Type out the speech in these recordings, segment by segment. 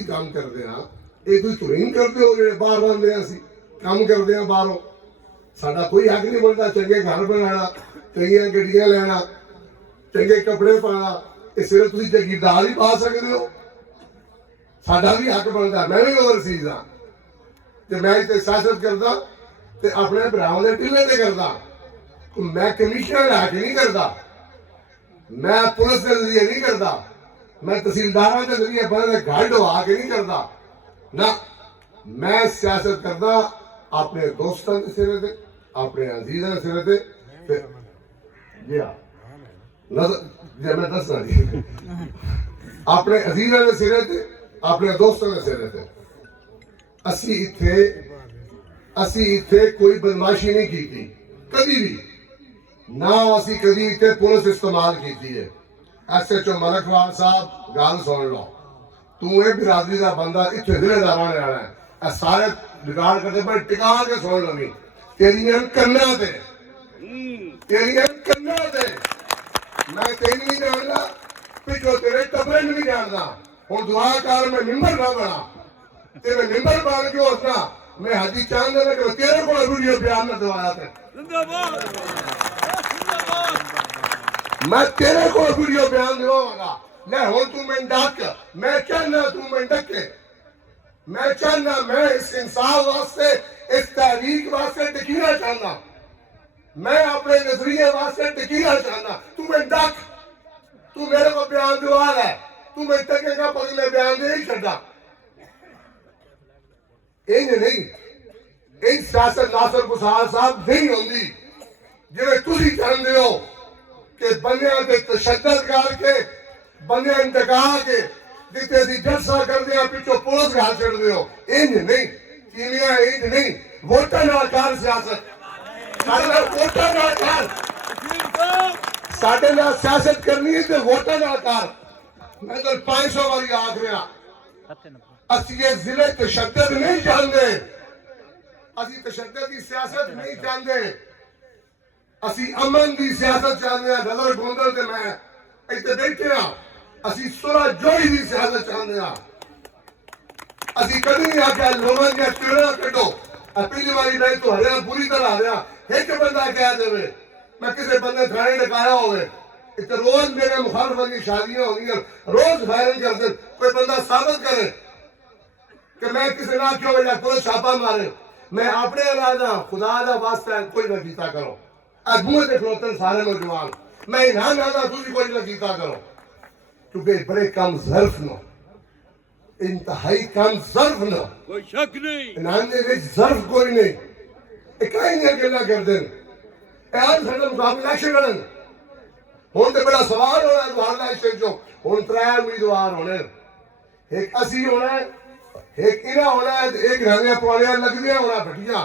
काम करते हैं ये कोई तुरीन करते हो जो बाहर रहते हैं काम करते हैं बाहरों साडा कोई हक नहीं बनता चंगे घर बनाना चंगियां गड्डियां लेना चंगे कपड़े पाना ये सिर्फ तुम जागीरदार ही पा सकते हो साडा भी हक बनता मैं भी ओवरसीज हाँ तो मैं इतने सियासत करता तो अपने भरावां दे टिल्ले ते करता मैं कमीशन लैके नहीं करता मैं पुलिस के जरिए नहीं करता मैं तहसीलदार के जरिए बने घर ढवा के नहीं करता ना मैं सियासत करता अपने दोस्तों के सिरे से अपने अजीजों के सिरे से जी हाँ मैं दसना जी अपने अजीजों के सिरे से अपने दोस्तों के सिरे से असी इथे कोई बदमाशी नहीं की थी कभी भी ना असी कभी इतने पुलिस इस्तेमाल की है SHO मलकवाल साहब गल सुन लो तू ये बिरादरी का बंदा इतने जिलेदार रहने वाला है सारे रिकॉर्ड करते पर टिका के सुन लो तेरियां कन्ना ते मैं तेन नहीं जानता पिछो तेरे टबरे नहीं जानता हूँ दुआ कर मैं मिम्बर ना बना ते मैं मिम्बर बन के उसना मैं हाजी चांद कि तेरे को वीडियो बयान न दवाया थे मैं तेरे को वीडियो बयान दिलाऊंगा ले हो तू मैं डक मैं चाहना तू मैं डके मैं चाहना मैं इस इंसाफ वास्ते इस तहरीक वास्ते टिकीना चाहना मैं अपने नजरिए वास्ते टिकीना चाहना तू मैं डक तू मेरे को बयान दिवा है तू मैं टकेगा पर मैं बयान दे ही छड़ा नहीं इन सियासत नासिर गुसार साहब नहीं होंगी जिवें तुसी चाहते हो कि बंदियां ते तशद्दद करके बंदियां इंतका के जिते सी जलसा करते हैं पिछो पुलिस घर छड़ते हो इंज नहीं चीनिया इंज नहीं वोटां नाल कर सियासत साडे नाल वोटां नाल कर साडे नाल सियासत करनी है ते वोटां नाल कर मैं तो 500 वाली आख रहा असी ये जिले तशद्दद नहीं चाहते असी तशद्दद की सियासत नहीं चाहते असी अमन की सियासत चाहते हैं नजर गोंदल ते मैं इतने बैठे हाँ असी सुलह जोई की सियासत चाहते हैं असी कभी नहीं आख्या लोगों की चिड़ा कटो पहली बारी मैं तो हरिया पूरी तरह हरिया एक बंदा कह दे मैं किसी बंदे थाने डकाया होवे इतने रोज मेरे मुखालफत की शादियां होंगी रोज फायरिंग करते कोई बंदा साबित करे कि मैं किसी ना क्यों या पुलिस छापा मारे मैं अपने इरादा खुदा का वास्ता कोई ना कीता करो अगुए देख लो सारे नौजवान मैं इनाम आदा तुझी कोई ना कीता करो क्योंकि बड़े कम जर्फ नो इंतहाई कम जर्फ नो कोई शक नहीं इनाम दे विच जर्फ कोई नहीं इकाइयां गल्लां करदे ने आज साडा मुकाबला इलेक्शन लड़न हुण ते बड़ा सवाल होना दुआर दा इलेक्शन चो हुण 3 उम्मीदवार होने एक असी होना एक इना होना एक रंगिया पुआलियां लगदियां होना भटियां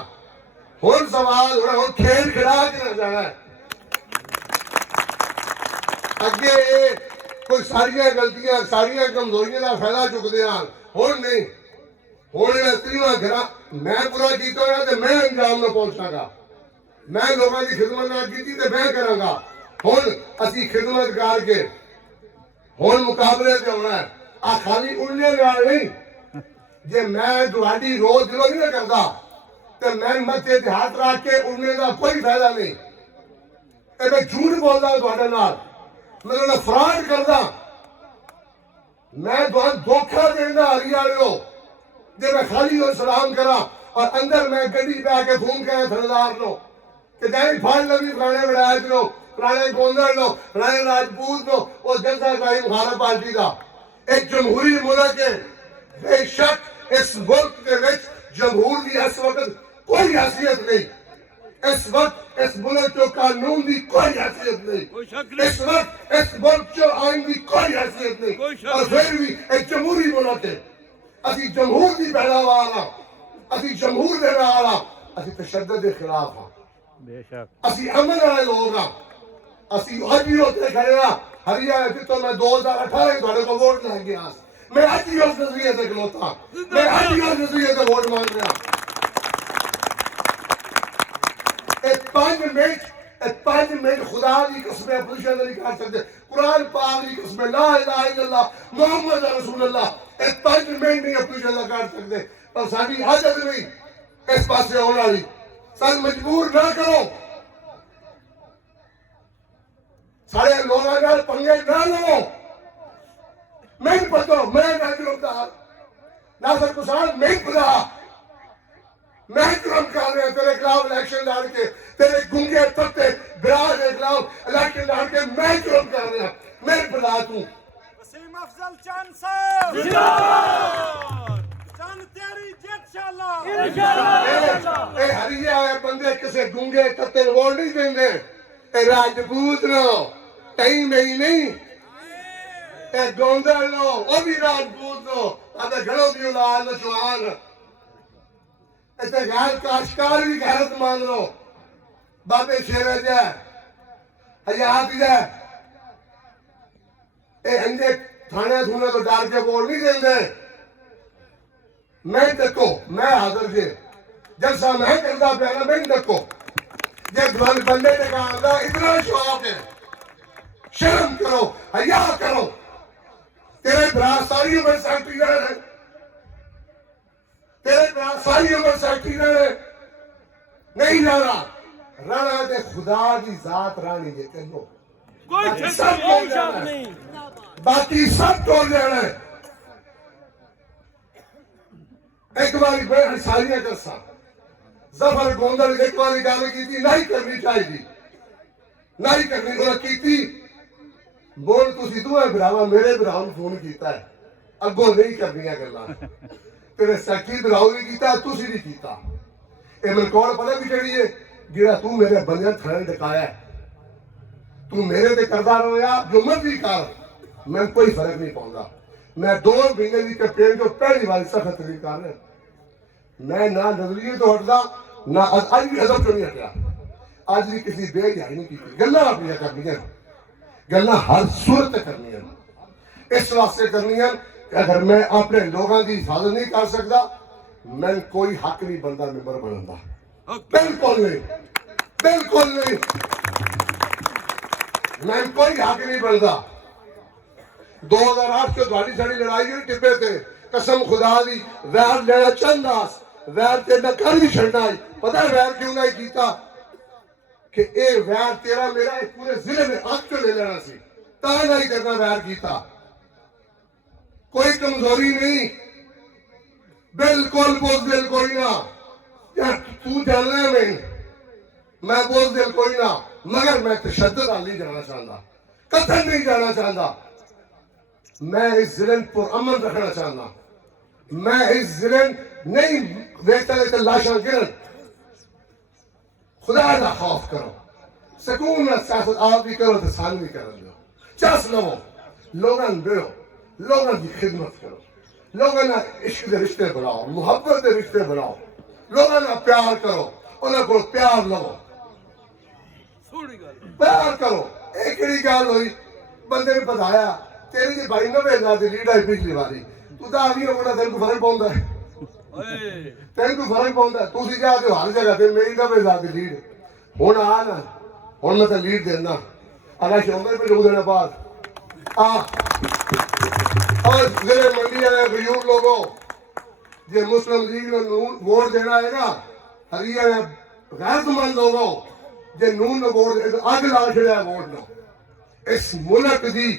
हुण सवाल होना हुण खेल खिला के जाना है अगे कोई सारियां गलतियां सारियां कमजोरियां का फायदा चुकते हैं हुण नहीं हुण तीवा घरा मैं पूरा कीता होया ते मैं अंजाम में पहुंचागा मैं लोगों की खिदमत ना की ते मैं करांगा हुण असी खिदमत करके हुण मुकाबले ते होना है आ खाली उड़ने नाल नहीं जे मैं दुआडी रोज दिलों नहीं करता तो मैं मथे ते हाथ रख के उड़ने का कोई फायदा नहीं ए मैं झूठ बोलदा तुहाडे नाल मैं फ्रॉड करदा मैं तुहानू धोखा देंदा हरी वालियो जे मैं खाली हो सलाम करा और अंदर मैं गड्डी पे आके घूम के थानेदार लो कि जाई फाड़ लगी फलाने विधायक लो फलाने गोंदल लो फलाने राजपूत लो और जनता काई मुखालिफ पार्टी का एक जमहूरी मुल्क है बेशक इस मुल्क के विच जमहूर की इस वक्त कोई हैसियत नहीं इस वक्त इस मुल्क चो कानून की कोई हैसियत नहीं इस वक्त इस मुल्क चो आइन की कोई हैसियत नहीं और फिर भी एक जमहूरी मुल्क है असी जमहूर की पैदावार हाँ असी जमहूर दे नाल हाँ असी तशद्दद के खिलाफ हाँ बेशक असी अमन वाले लोग हाँ असी अज भी उत्थे खड़े हाँ हरियाणा जितो मैं 2018 तुहाडे को वोट लैन गया मैं अज भी उस नजरिए से खलोता मैं अज भी उस नजरिए से वोट मांग रहा 5 मिनट खुदा की कसम अपोजिशन नहीं कर सकते कुरान पाक की कसम ला इलाहा इल्लल्लाह मुहम्मद रसूलुल्लाह एक 5 मिनट नहीं अपनी जगह काट सकते पर साड़ी आदत नहीं इस पास आने वाली सर मजबूर ना करो सारे लोगों पंगे ना लो मैं पता मैं नाजिर नासर कुसार मैं खुदा मैं जुर्म कर रहे तेरे खिलाफ इलेक्शन लड़ के तेरे गुंगे तत्ते बिराज के खिलाफ इलेक्शन लड़ के मैं जुर्म कर रहा मैं खुदा तू वसीम अफजल चांद साहब जिंदाबाद चांद तेरी जीत इंशाल्लाह ए हरिया बंदे किसे गुंगे तत्ते वोट नहीं देंगे ए राजपूत नो कहीं नहीं ए गोंदल नो वो भी राजपूत नो आते घरों की औलाद जवान इतने गैर काशकार भी गैरत मान लो बाबे शेर जय हयात जय ए अंधे थाने थूने तो डाल के वोट नहीं देंगे मैं देखो मैं हाजिर जे जलसा मैं करता पहला मैं देखो जे गल बंदे टिकाण दा इतना शौक है शर्म करो हया करो तेरे भरा सारी उम्र सेक्रेटरी रहे तेरे भरा सारी उम्र सेक्रेटरी रहे नहीं राणा ते खुदा की जात रानी जे कहो कोई शक नहीं बाकी सब टोल जाना है एक बारी मैं सारियां करसा जफर गोंदल एक बारी गल की नहीं करनी चाहिए नहीं करनी उन्हें की बोल तुसी दोवे भरावा मेरे भरा फोन किया है अगों नहीं करनिया गल्लां तेरे सैकटरी भराओ भी किया तुसी भी किया ये मेरे को पता भी चढ़ी है जेड़ा तू मेरे बंदे थाने दिखाया तू मेरे ते करदा रहा जो मर्जी कर मैं कोई फर्क नहीं पाऊंगा मैं 2 महीने की कैंपेन को पहली बार सख्त तरीके कर रहा मैं ना नजरिए तो हटदा ना आज भी अदब तो नहीं हटया आज भी किसी बेजाई नहीं की गल्लां अपनी करनियां गल्लां हर सूरत करनियां इस वास्ते करनियां अगर मैं अपने लोगों की हिफाजत नहीं कर सकता मैं कोई हक नहीं बनता मेंबर बनता बिल्कुल नहीं मैं कोई हक नहीं बनता 2008 के थोड़ी साड़ी लड़ाई हुई टिब्बे थे कसम खुदा दी वैर लेना चाहता वैर तेरा कर भी छड़ना है पता है वैर क्यों नहीं किया कि ए वैर तेरा मेरा पूरे जिले में हक ले लेना सी ता नहीं करना वैर किया कोई कमजोरी नहीं बिल्कुल बुज़दिल कोई ना यार तू जानना है मैं बुज़दिल कोई ना मगर मैं तशद्दुद नहीं जाना चाहता कतई नहीं जाना चाहता मैं इस जिले पर अमन रखना चाहता मैं इस जिले नहीं देखता लेते लाशा गिरन खुदा का खौफ करो सुकून सियासत आप भी करो तो साल भी कर दो चस लो लोगों दो लोगों की खिदमत करो लोगों ना इश्क के रिश्ते बनाओ मुहब्बत के रिश्ते बनाओ लोगों ना प्यार करो उन्हें को प्यार लो प्यार करो एक ही गल हुई बंदे ने बताया तेरी जी भाई 90,000 की लीड आई पिछली बारी तू तो आ नहीं होना तेरे को फर्क पौंदा है तेरे को फर्क पौंदा है तुसी जाते हो हर जगह पे मेरी 90,000 की लीड हुन आ ना हुन मैं तो लीड देना अगर शोमर पे लोग देना बाद आ और मेरे मंडी वाले गरीब लोगों जे मुस्लिम लीग को वोट देना है ना हरियाणा गैरतमंद लोगों जे नून को वोट अग ला छड़ा वोट लो इस मुल्क की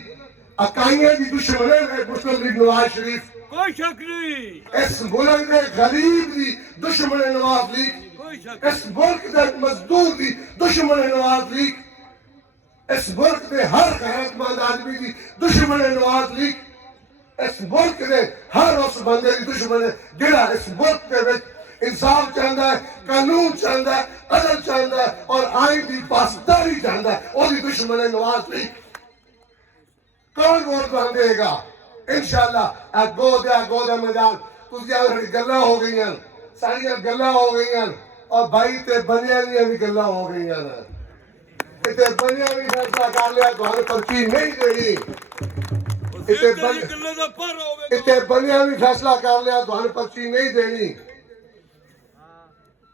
अकाइयां की दुश्मन है मुस्लिम लीग नवाज शरीफ कोई शक नहीं इस मुल्क के गरीब की दुश्मन है नवाज लीग इस मुल्क के मजदूर की दुश्मन है नवाज लीग इस मुल्क के हर गैरतमंद आदमी की दुश्मन है नवाज लीग इस मुल्क के हर उस बंदे की दुश्मन है जिहड़ा इस मुल्क के इंसाफ चाहता है कानून चाहता है अदल चाहता है और आइन की पासदारी चाहता है उसकी दुश्मन है नवाज लीग कौन वोट बन देगा इंशाल्लाह अगो दे मैदान तुझे गल्लां हो गई सारिया गल्लां हो गई और भाई ते बनिया भी गल्लां हो गई इतने बनिया भी फैसला कर लिया तुम्हें पर्ची नहीं देनी इतने बनिया भी फैसला कर लिया तुम्हें पर्ची नहीं देनी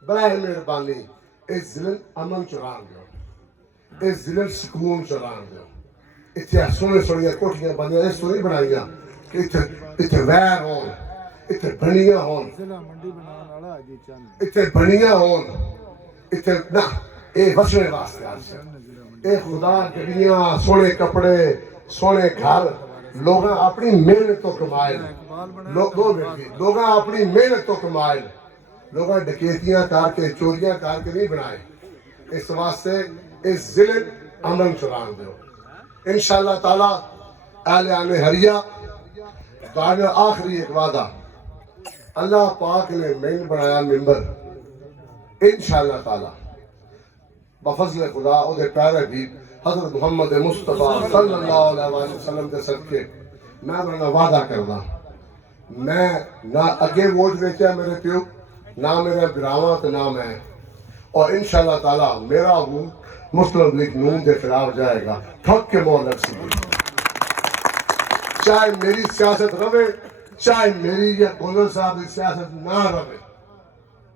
बराए मेहरबानी इस जिले अमन चुरान दो इस जिले सुकून चुरान दो इतने सोने सोनिया कोठियां बंदियां इस नहीं बनाइया इत्थे वैर होन, इत्थे बनियां होन, इत्थे बनियां होन, इत्थे ना ये वसने वास्ते ये खुदा गड्डियां सोने कपड़े सोने घर लोग अपनी मेहनत तो कमाए, लोग अपनी मेहनत तो कमाए, लोग डकैतियां करके चोरियां करके नहीं बनाए। इस वास्ते इस जिले अमन चलान दो इंशाअल्लाह ताला। आले हरिया गाना आखिरी एक वादा अल्लाह पाक ने मेन बनाया मिंबर इंशाअल्लाह ताला बफज़ल खुदा उहदे प्यारे भी हज़रत मोहम्मद मुस्तफा सल्लल्लाहु अलैहि वसल्लम के सदके मैं बड़ा वादा करदा, मैं ना अगे वोट बेचा मेरे प्यो ना मेरे बिरावा तो ना मैं, और इंशाअल्लाह ताला मेरा वोट मुस्लिम लीग नून के खिलाफ जाएगा। ठक के मोहर लग सी, चाहे मेरी सियासत रवे चाहे मेरी या गोलर साहब की सियासत ना रवे,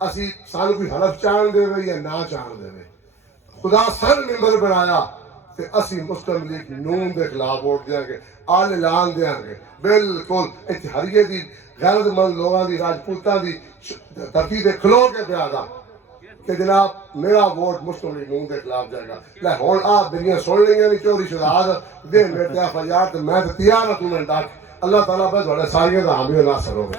असी सानू कोई हलफ चाण देवे या ना चाण देवे, खुदा सन मेंबर बनाया ते असी मुस्लिम लीग नून के खिलाफ वोट देंगे, आल ऐलान देंगे बिल्कुल इत्तेहादियत की गैरतमंद लोगों की राजपूतां की धरती से खलो के प्यादा कि जनाब मेरा वोट मुस्लिम लीग नून के खिलाफ जाएगा। लै हुण आप दुनिया सुन लेंगे नहीं चोरी शराद दे मेरे फजार तो मैं तैयार हूं। अल्लाह ताला बस सारियां दा हामी नासर होवे।